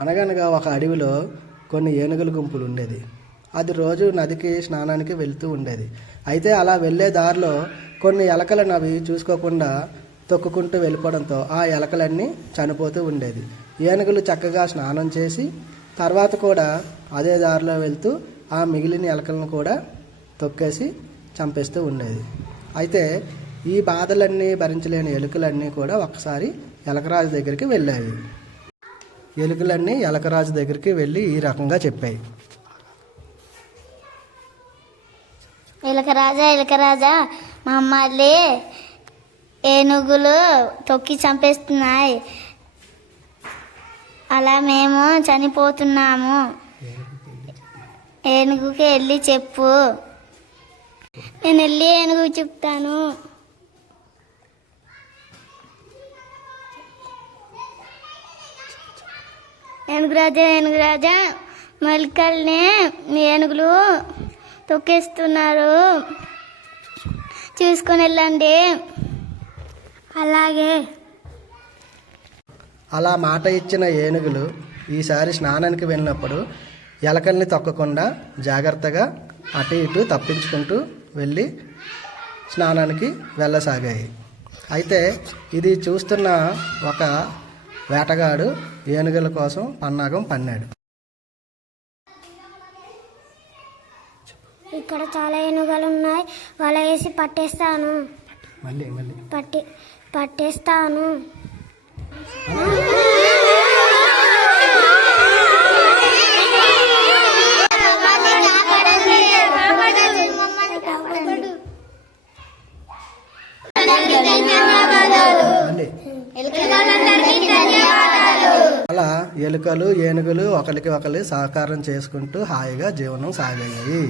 అనగనగా ఒక అడవిలో కొన్ని ఏనుగుల గుంపులు ఉండేది. అది రోజు నదికి స్నానానికి వెళ్తూ ఉండేది. అయితే అలా వెళ్ళే దారిలో కొన్ని ఎలకలను అవి చూసుకోకుండా తొక్కుకుంటూ వెళ్ళిపోవడంతో ఆ ఎలకలన్నీ చనిపోతూ ఉండేది. ఏనుగులు చక్కగా స్నానం చేసి తర్వాత కూడా అదే దారిలో వెళ్తూ ఆ మిగిలిన ఎలకలను కూడా తొక్కేసి చంపేస్తూ ఉండేది. అయితే ఈ బాధలన్నీ భరించలేని ఎలుకలన్నీ కూడా ఒకసారి ఎలకరాజు దగ్గరికి వెళ్ళాయి. ఎలుకలన్నీ ఎలకరాజు దగ్గరికి వెళ్ళి ఈ రకంగా చెప్పాయి. ఎలకరాజా మమ్మల్ని ఏనుగులు తొక్కి చంపేస్తున్నాయి, అలా మేము చనిపోతున్నాము. ఏనుగుకి వెళ్ళి చెప్పు. నేను వెళ్ళి ఏనుగు చెప్తాను. ఏనుగురాజా మొలకల్ని ఏనుగులు తొక్కేస్తున్నారు, చూసుకొని వెళ్ళండి. అలాగే. అలా మాట ఇచ్చిన ఏనుగులు ఈసారి స్నానానికి వెళ్ళినప్పుడు ఎలకల్ని తొక్కకుండా జాగ్రత్తగా అటు ఇటు తప్పించుకుంటూ వెళ్ళి స్నానానికి వెళ్ళసాగాయి. అయితే ఇది చూస్తున్న ఒక వేటగాడు ఏనుగుల కోసం పన్నాగం పన్నాడు. ఇక్కడ చాలా ఏనుగులు ఉన్నాయి, వల వేసి పట్టేస్తాను. పట్టేస్తాను. అలా ఎలుకలు ఏనుగులు ఒకరికి ఒకరు సహకారం చేసుకుంటూ హాయిగా జీవనం సాగాయి.